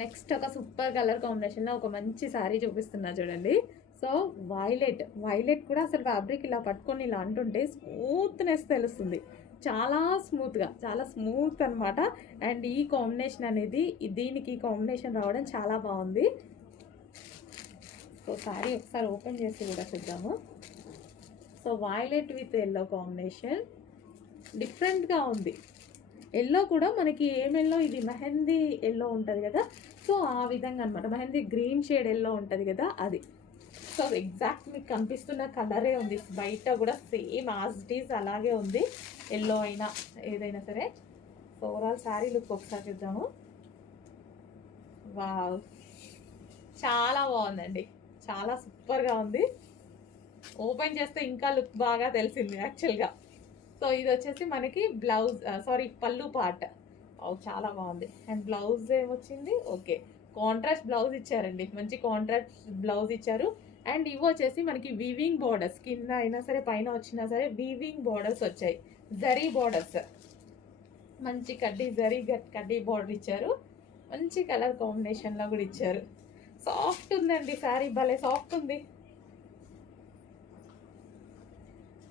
Next ఒక super colour కాంబినేషన్లో ఒక మంచి శారీ చూపిస్తున్నా చూడండి. సో వైలెట్ కూడా అసలు ఫ్యాబ్రిక్ ఇలా పట్టుకొని ఇలా అంటుంటే స్మూత్నెస్ తెలుస్తుంది. చాలా స్మూత్గా, చాలా స్మూత్ అనమాట. అండ్ ఈ కాంబినేషన్ అనేది దీనికి కాంబినేషన్ రావడం చాలా బాగుంది. సో శారీ ఒకసారి ఓపెన్ చేసి కూడా చూద్దాము. So violet with yellow combination డిఫరెంట్గా ఉంది. ఎల్లో కూడా మనకి ఏం ఎల్లో, ఇది మెహందీ ఎల్లో ఉంటుంది కదా, సో ఆ విధంగా అనమాట. మెహందీ గ్రీన్ షేడ్ ఎల్లో ఉంటుంది కదా అది. సో ఎగ్జాక్ట్ మీకు కనిపిస్తున్న కలరే ఉంది. బయట కూడా సేమ్ యాజ్ ఇట్ ఈజ్ అలాగే ఉంది, ఎల్లో అయినా ఏదైనా సరే. సో ఓవరాల్ శారీ లుక్ ఒకసారి చూద్దాము. వావ్, చాలా బాగుందండి, చాలా సూపర్గా ఉంది. ఓపెన్ చేస్తే ఇంకా లుక్ బాగా తెలిసింది యాక్చువల్గా. సో ఇది వచ్చేసి మనకి బ్లౌజ్, పళ్ళు పార్ట్. చాలా బాగుంది. అండ్ బ్లౌజ్ ఏమొచ్చింది, ఓకే కాంట్రాస్ట్ బ్లౌజ్ ఇచ్చారండి, మంచి కాంట్రాస్ట్ బ్లౌజ్ ఇచ్చారు. అండ్ ఇవి వచ్చేసి మనకి వీవింగ్ బార్డర్స్, కింద అయినా సరే పైన వచ్చినా సరే వీవింగ్ బార్డర్స్ వచ్చాయి, జరీ బార్డర్స్, మంచి కడ్డీ బార్డర్ ఇచ్చారు. మంచి కలర్ కాంబినేషన్లో కూడా ఇచ్చారు. సాఫ్ట్ ఉందండి శారీ, భలే సాఫ్ట్ ఉంది.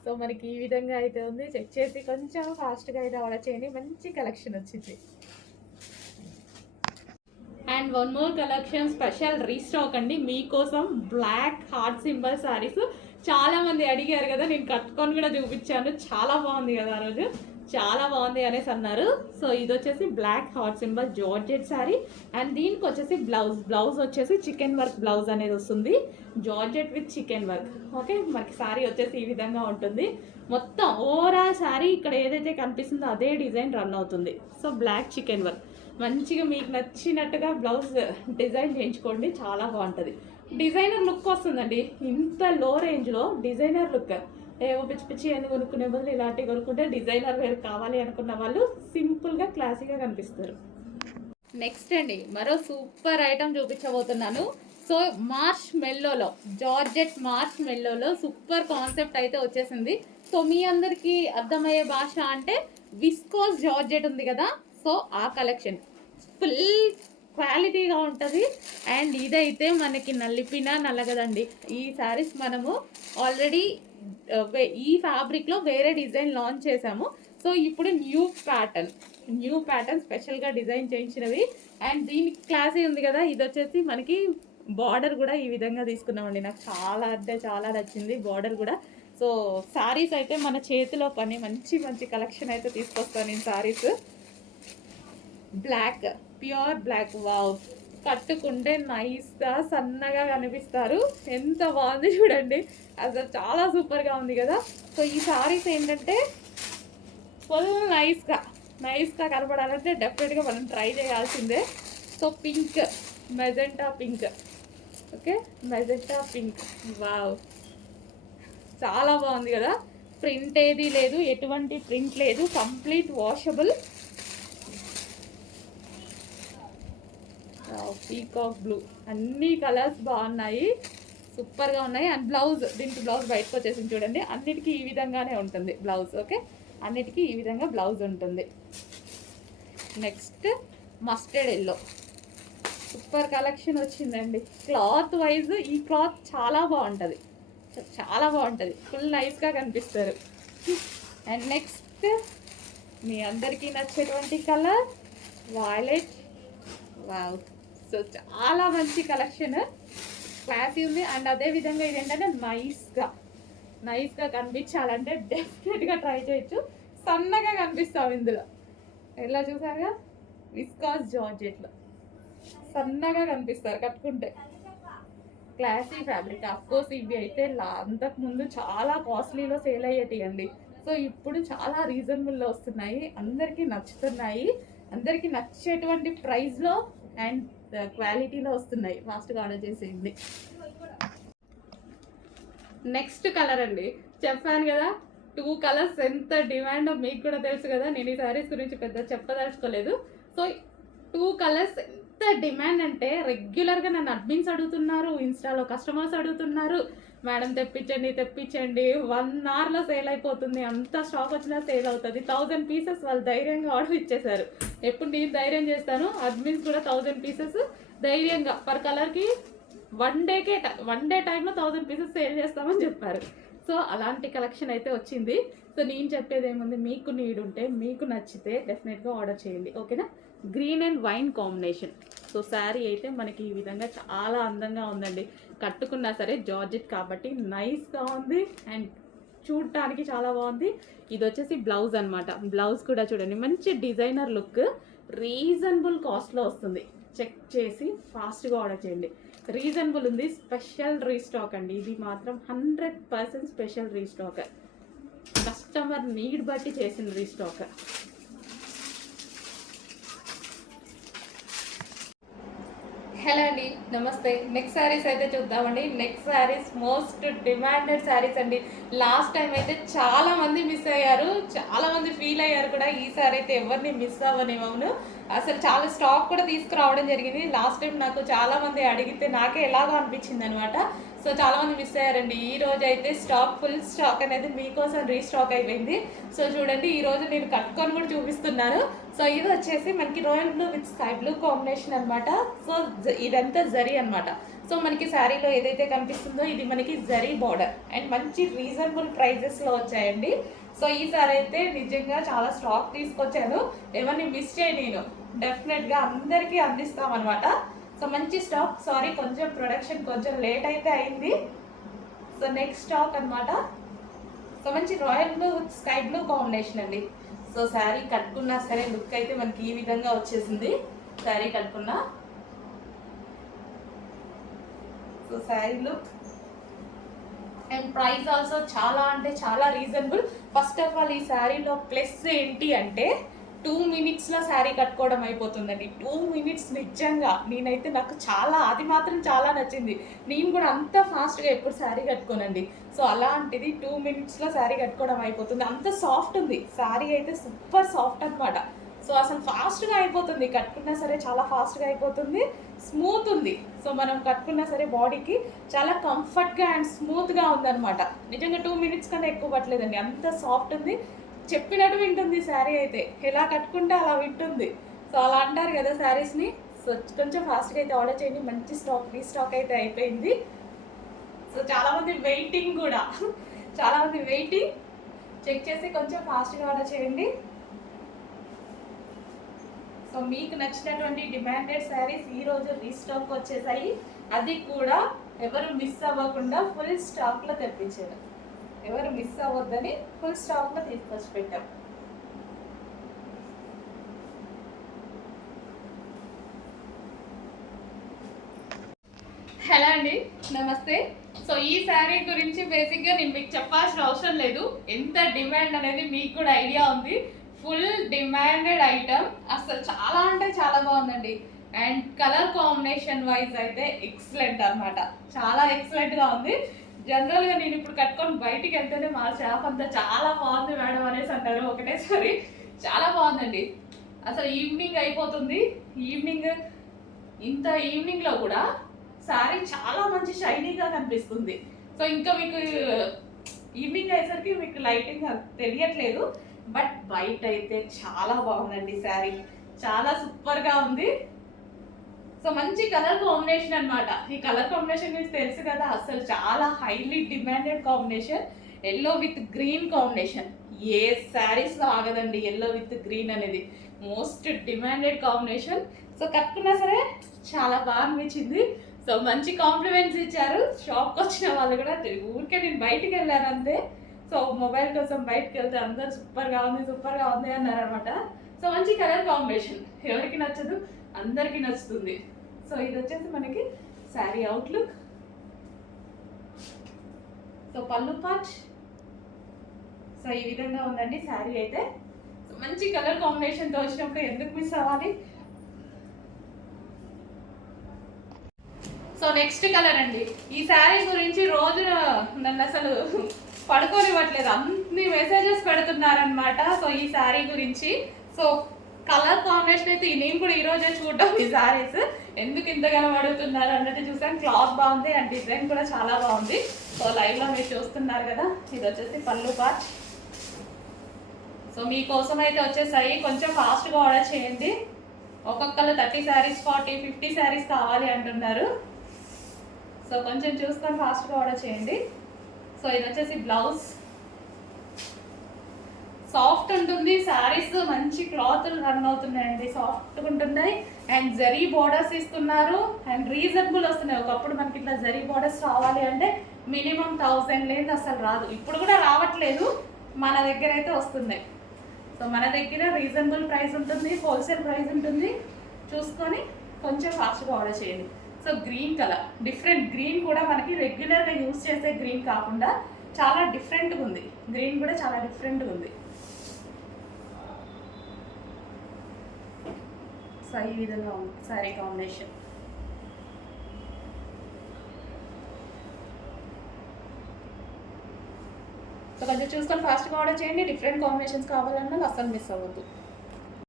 సో మనకి ఈ విధంగా అయితే ఉంది. చెక్ చేసి కొంచెం ఫాస్ట్గా అయితే ఆర్డర్ చేయండి, మంచి కలెక్షన్ వచ్చింది. And one more collection special restock అండి మీకోసం. బ్లాక్ హార్ట్ సింబల్ శారీస్ చాలా మంది అడిగారు కదా, నేను కట్టుకొని కూడా చూపించాను. చాలా బాగుంది కదా ఆ రోజు, చాలా బాగుంది అనేసి అన్నారు. సో ఇది వచ్చేసి black heart symbol georgette sari. And దీనికి వచ్చేసి బ్లౌజ్ వచ్చేసి చికెన్ వర్క్ బ్లౌజ్ అనేది వస్తుంది, georgette with chikan work. Okay, మనకి శారీ వచ్చేసి ఈ విధంగా ఉంటుంది. మొత్తం ఓవరాల్ శారీ ఇక్కడ ఏదైతే కనిపిస్తుందో అదే డిజైన్ రన్ అవుతుంది. సో బ్లాక్ చికెన్ వర్క్, మంచిగా మీకు నచ్చినట్టుగా బ్లౌజ్ డిజైన్ చేయించుకోండి, చాలా బాగుంటుంది. డిజైనర్ లుక్ వస్తుందండి ఇంత లో రేంజ్లో. డిజైనర్ లుక్, ఏవో పిచ్చి పిచ్చి అని కొనుక్కునే బదులు ఇలాంటివి కొనుక్కుంటే డిజైనర్ వేర్ కావాలి అనుకున్న వాళ్ళు సింపుల్గా క్లాసీగా కనిపిస్తారు. నెక్స్ట్ అండి మరో సూపర్ ఐటమ్ చూపించబోతున్నాను. సో మార్ష్ మెల్లోలో, జార్జెట్ మార్ష్ మెల్లోలో సూపర్ కాన్సెప్ట్ అయితే వచ్చేసింది. సో మీ అందరికీ అర్థమయ్యే భాష అంటే విస్కోస్ జార్జెట్ ఉంది కదా, సో ఆ కలెక్షన్ ఫుల్ క్వాలిటీగా ఉంటుంది. అండ్ ఇదైతే మనకి నలిపినా నల్లగదండి. ఈ శారీస్ మనము ఆల్రెడీ ఈ ఫ్యాబ్రిక్లో వేరే డిజైన్ లాంచ్ చేసాము. సో ఇప్పుడు న్యూ ప్యాటర్న్ స్పెషల్గా డిజైన్ చేయించినవి. అండ్ దీనికి క్లాసీ ఉంది కదా, ఇది వచ్చేసి మనకి బార్డర్ కూడా ఈ విధంగా తీసుకున్నామండి. నాకు చాలా అంటే చాలా నచ్చింది బార్డర్ కూడా. సో శారీస్ అయితే మన చేతిలో పని, మంచి మంచి కలెక్షన్ అయితే తీసుకొస్తాను నేను. Saris black, pure black, wow, కట్టుకుంటే నైస్గా సన్నగా కనిపిస్తారు. ఎంత బాగుంది చూడండి, అసలు చాలా సూపర్గా ఉంది కదా. సో ఈ శారీస్ ఏంటంటే ఫుల్ నైస్గా కనపడాలంటే డెఫినెట్గా మనం ట్రై చేయాల్సిందే. So pink, magenta pink, okay magenta pink, wow, చాలా బాగుంది కదా. ప్రింట్ ఏది లేదు, ఎటువంటి ప్రింట్ లేదు, కంప్లీట్ వాషబుల్. పీకాక్ బ్లూ, అన్ని కలర్స్ బాగున్నాయి, సూపర్గా ఉన్నాయి. అండ్ బ్లౌజ్, దీనికి బ్లౌజ్ బయటకు వచ్చేసింది చూడండి. అన్నిటికీ ఈ విధంగానే ఉంటుంది బ్లౌజ్, ఓకే అన్నిటికీ ఈ విధంగా బ్లౌజ్ ఉంటుంది. Next mustard yellow, super collection వచ్చిందండి. క్లాత్ వైజ్ ఈ క్లాత్ చాలా బాగుంటుంది, ఫుల్ నైస్గా కనిపిస్తారు. అండ్ నెక్స్ట్ మీ అందరికీ నచ్చేటువంటి కలర్ వైలెట్, వావ్. సో చాలా మంచి కలెక్షన్, క్లాసీ ఉంది. అండ్ అదేవిధంగా ఇది ఏంటంటే నైస్గా కనిపించాలంటే డెఫినెట్గా ట్రై చేయొచ్చు. సన్నగా కనిపిస్తావు ఇందులో, ఎలా చూసారుగా విస్కాస్ జార్జెట్లో సన్నగా కనిపిస్తారు కట్టుకుంటే. Classy fabric. అఫ్కోర్స్ ఇవి అయితే అంతకుముందు చాలా కాస్ట్లీలో సేల్ అయ్యేటి అండి. సో ఇప్పుడు చాలా రీజనబుల్లో వస్తున్నాయి, అందరికీ నచ్చుతున్నాయి, అందరికీ నచ్చేటువంటి ప్రైస్లో అండ్ క్వాలిటీలో వస్తున్నాయి. ఫాస్ట్గా ఆర్డర్ చేసేయండి. నెక్స్ట్ కలర్ అండి, చెప్పాను కదా 2 కలర్స్ ఎంత డిమాండ్ మీకు కూడా తెలుసు కదా, నేను ఈ శారీస్ గురించి పెద్ద చెప్పదలుచుకోలేదు. సో 2 కలర్స్ ఎంత ఎంత డిమాండ్ అంటే రెగ్యులర్గా నన్ను అడ్మిన్స్ అడుగుతున్నారు, ఇన్స్టాలో కస్టమర్స్ అడుగుతున్నారు, మేడం తెప్పించండి తెప్పించండి. 1 అవర్లో సేల్ అయిపోతుంది, అంత స్టాక్ వచ్చినా సేల్ అవుతుంది. 1000 పీసెస్ వాళ్ళు ధైర్యంగా ఆర్డర్ ఇచ్చేసారు. ఎప్పుడు నేను ధైర్యం చేస్తాను, అడ్మిన్స్ కూడా 1000 పీసెస్ ధైర్యంగా పర్ కలర్కి 1 డే టైంలో 1000 పీసెస్ సేల్ చేస్తామని చెప్పారు. సో అలాంటి కలెక్షన్ అయితే వచ్చింది. సో నేను చెప్పేది ఏముంది, మీకు నీడ్ ఉంటే మీకు నచ్చితే డెఫినెట్గా ఆర్డర్ చేయండి, ఓకేనా. Green and wine combination. So sari అయితే మనకి ఈ విధంగా చాలా అందంగా ఉందండి. కట్టుకున్నా సరే జార్జెట్ కాబట్టి నైస్గా ఉంది అండ్ చూడటానికి చాలా బాగుంది. ఇది వచ్చేసి బ్లౌజ్ అనమాట. బ్లౌజ్ కూడా చూడండి మంచి డిజైనర్ లుక్, రీజనబుల్ కాస్ట్లో వస్తుంది. చెక్ చేసి ఫాస్ట్గా ఆర్డర్ చేయండి. రీజనబుల్ ఉంది, స్పెషల్ రీస్టాక్ అండి. ఇది మాత్రం 100% స్పెషల్ రీస్టాక్, కస్టమర్ నీడ్ బట్టి చేసిన రీస్టాక్. హలో అండి, నమస్తే. నెక్స్ట్ శారీస్ అయితే చూద్దామండి. Next saris most demanded saris అండి. లాస్ట్ టైం అయితే చాలా మంది మిస్ అయ్యారు, చాలా మంది ఫీల్ అయ్యారు కూడా. ఈ సారీ అయితే ఎవరిని మిస్ అవ్వనివ్వను. అసలు చాలా స్టాక్ కూడా తీసుకురావడం జరిగింది. లాస్ట్ టైం నాకు చాలా మంది అడిగితే నాకే ఎలాగో అనిపించింది అనమాట. సో చాలా మంది మిస్ అయ్యారండి. ఈ రోజు అయితే ఫుల్ స్టాక్ అనేది మీకోసం రీస్టాక్ అయిపోయింది. సో చూడండి, ఈ రోజు నేను కట్టుకొని కూడా చూపిస్తున్నాను. సో ఇది వచ్చేసి మనకి royal blue with sky blue combination అనమాట. సో ఇదంతా జరీ అనమాట. సో మనకి శారీలో ఏదైతే కనిపిస్తుందో ఇది మనకి జరీ బార్డర్ అండ్ మంచి రీజనబుల్ ప్రైజెస్లో వచ్చాయండి. సో ఈ సారీ అయితే నిజంగా చాలా స్టాక్ తీసుకొచ్చాను, ఎవరిని మిస్ చేయ నేను డెఫినెట్గా అందరికీ అందిస్తామన్నమాట. సో మంచి స్టాక్. సారీ కొంచెం ప్రొడక్షన్ కొంచెం లేట్ అయితే అయింది. సో నెక్స్ట్ స్టాక్ అనమాట. సో మంచి royal blue with sky blue combination అండి. సో శారీ కట్టుకున్నా సరే లుక్ అయితే మనకి ఈ విధంగా వచ్చేసింది. శారీ కట్టుకున్నా so sari look and price also చాలా అంటే చాలా రీజనబుల్. ఫస్ట్ ఆఫ్ ఆల్ ఈ శారీలో ప్లస్ ఏంటి అంటే 2 minutesలో శారీ కట్టుకోవడం అయిపోతుందండి. 2 minutes నిజంగా నేనైతే నాకు చాలా, అది మాత్రం చాలా నచ్చింది. నేను కూడా అంత ఫాస్ట్గా ఎప్పుడు శారీ కట్టుకోనండి. సో అలాంటిది 2 minutesలో శారీ కట్టుకోవడం అయిపోతుంది. అంత సాఫ్ట్ ఉంది శారీ అయితే, సూపర్ సాఫ్ట్ అనమాట. సో అసలు ఫాస్ట్గా అయిపోతుంది, కట్టుకున్నా సరే చాలా ఫాస్ట్గా అయిపోతుంది. స్మూత్ ఉంది. సో మనం కట్టుకున్నా సరే బాడీకి చాలా కంఫర్ట్గా అండ్ స్మూత్గా ఉందన్నమాట. నిజంగా 2 minutes కన్నా ఎక్కువ పట్టలేదండి, అంత సాఫ్ట్ ఉంది. చెప్పినట్టు వింటుంది శారీ అయితే, ఎలా కట్టుకుంటే అలా వింటుంది. సో అలా అంటారు కదా శారీస్ని. సో కొంచెం ఫాస్ట్గా అయితే ఆర్డర్ చేయండి. మంచి రీస్టాక్ అయితే అయిపోయింది. సో చాలామంది వెయిటింగ్ కూడా, చాలామంది వెయిటింగ్. చెక్ చేసి కొంచెం ఫాస్ట్గా ఆర్డర్ చేయండి. సో మీకు నచ్చినటువంటి డిమాండెడ్ శారీస్ ఈరోజు రీస్టాక్ వచ్చేసాయి. అది కూడా ఎవరు మిస్ అవ్వకుండా ఫుల్ స్టాక్లో తెప్పించారు. ఎవరు మిస్ అవ్వద్దని ఫుల్ స్టాక్లో తీసుకొచ్చి పెట్టాం. హలో అండి, నమస్తే. సో ఈ శారీ గురించి బేసిక్గా నేను మీకు చెప్పాల్సిన అవసరం లేదు, ఎంత డిమాండ్ అనేది మీకు కూడా ఐడియా ఉంది. ఫుల్ డిమాండెడ్ ఐటమ్, అసలు చాలా అంటే చాలా బాగుందండి. అండ్ కలర్ కాంబినేషన్ వైజ్ అయితే ఎక్సలెంట్ అనమాట, చాలా ఎక్సలెంట్గా ఉంది. జనరల్గా నేను ఇప్పుడు కట్టుకొని బయటికి వెళ్తేనే మా షాప్ అంతా చాలా బాగుంది మేడం అనేసి అంటారు ఒకటేసారి. చాలా బాగుందండి. అసలు ఈవినింగ్ అయిపోతుంది, ఈవినింగ్లో కూడా శారీ చాలా మంచి షైనీగా కనిపిస్తుంది. సో ఇంకా మీకు ఈవినింగ్ అయ్యేసరికి మీకు లైటింగ్ తెలియట్లేదు, బట్ బయట అయితే చాలా బాగుందండి శారీ, చాలా సూపర్గా ఉంది. సో మంచి కలర్ కాంబినేషన్ అనమాట. ఈ కలర్ కాంబినేషన్ గురించి తెలుసు కదా, అసలు చాలా highly demanded combination. Yellow with green combination ఏ శారీస్లో ఆగదండి. ఎల్లో విత్ గ్రీన్ అనేది మోస్ట్ డిమాండెడ్ కాంబినేషన్. సో కట్టుకున్నా సరే చాలా బాగా అనిపించింది. సో మంచి కాంప్లిమెంట్స్ ఇచ్చారు షాప్కి వచ్చిన వాళ్ళు కూడా. ఊరికే నేను బయటికి వెళ్ళాను అంతే. సో మొబైల్ కోసం బయటకు వెళ్తే అందరు సూపర్గా ఉంది అన్నారు అనమాట. సో మంచి కలర్ కాంబినేషన్, ఎవరికి నచ్చదు, అందరికీ నచ్చుతుంది. సో ఇది వచ్చేసి మనకి శారీ అవుట్లుక్. సో పళ్ళు పార్ట్ సో ఈ విధంగా ఉందండి శారీ అయితే. సో మంచి కలర్ కాంబినేషన్తో వచ్చినప్పుడు ఎందుకు మిస్ అవ్వాలి. సో నెక్స్ట్ కలర్ అండి. ఈ శారీ గురించి రోజు నన్ను అసలు పడుకోనివ్వట్లేదు, అన్ని మెసేజెస్ పెడుతున్నారనమాట. సో ఈ శారీ గురించి, సో కలర్ కాంబినేషన్ అయితే నేను కూడా ఈ రోజే చూడటం ఈ సారీస్ ఎందుకు ఇంతగానో అడుగుతున్నారు అన్నట్టు చూసాను. క్లాత్ బాగుంది అండ్ డిజైన్ కూడా చాలా బాగుంది. సో లైవ్ లో మీరు చూస్తున్నారు కదా, ఇది వచ్చేసి పళ్ళు పార్ట్. సో మీకోసం అయితే వచ్చేసాయి, కొంచెం ఫాస్ట్గా ఆర్డర్ చేయండి. ఒక్కొక్కరు 30 శారీస్ 40 50 శారీస్ కావాలి అంటున్నారు. సో కొంచెం చూసుకొని ఫాస్ట్గా ఆర్డర్ చేయండి. సో ఇది వచ్చేసి బ్లౌజ్, సాఫ్ట్ ఉంటుంది. శారీస్ మంచి క్లాత్ రన్ అవుతున్నాయండి, సాఫ్ట్గా ఉంటున్నాయి. అండ్ జరీ బోర్డర్స్ ఇస్తున్నారు అండ్ రీజనబుల్ వస్తున్నాయి. ఒకప్పుడు మనకి ఇట్లా జరీ బోర్డర్స్ రావాలి అంటే మినిమం 1000 లేదు అసలు రాదు. ఇప్పుడు కూడా రావట్లేదు, మన దగ్గర అయితే వస్తున్నాయి. సో మన దగ్గర రీజనబుల్ ప్రైస్ ఉంటుంది, హోల్సేల్ ప్రైస్ ఉంటుంది. చూసుకొని కొంచెం ఫాస్ట్గా ఆర్డర్ చేయండి. So green colour, different green కూడా మనకి రెగ్యులర్గా యూజ్ చేసే గ్రీన్ కాకుండా చాలా డిఫరెంట్గా ఉంది. గ్రీన్ కూడా చాలా డిఫరెంట్గా ఉంది. సో ఈ విధంగా ఉంది సారీ కాంబినేషన్. సో కొంచెం చూసుకొని ఫాస్ట్గా ఆర్డర్ చేయండి. డిఫరెంట్ కాంబినేషన్స్ కావాలన్నా అస్సలు మిస్ అవ్వద్దు.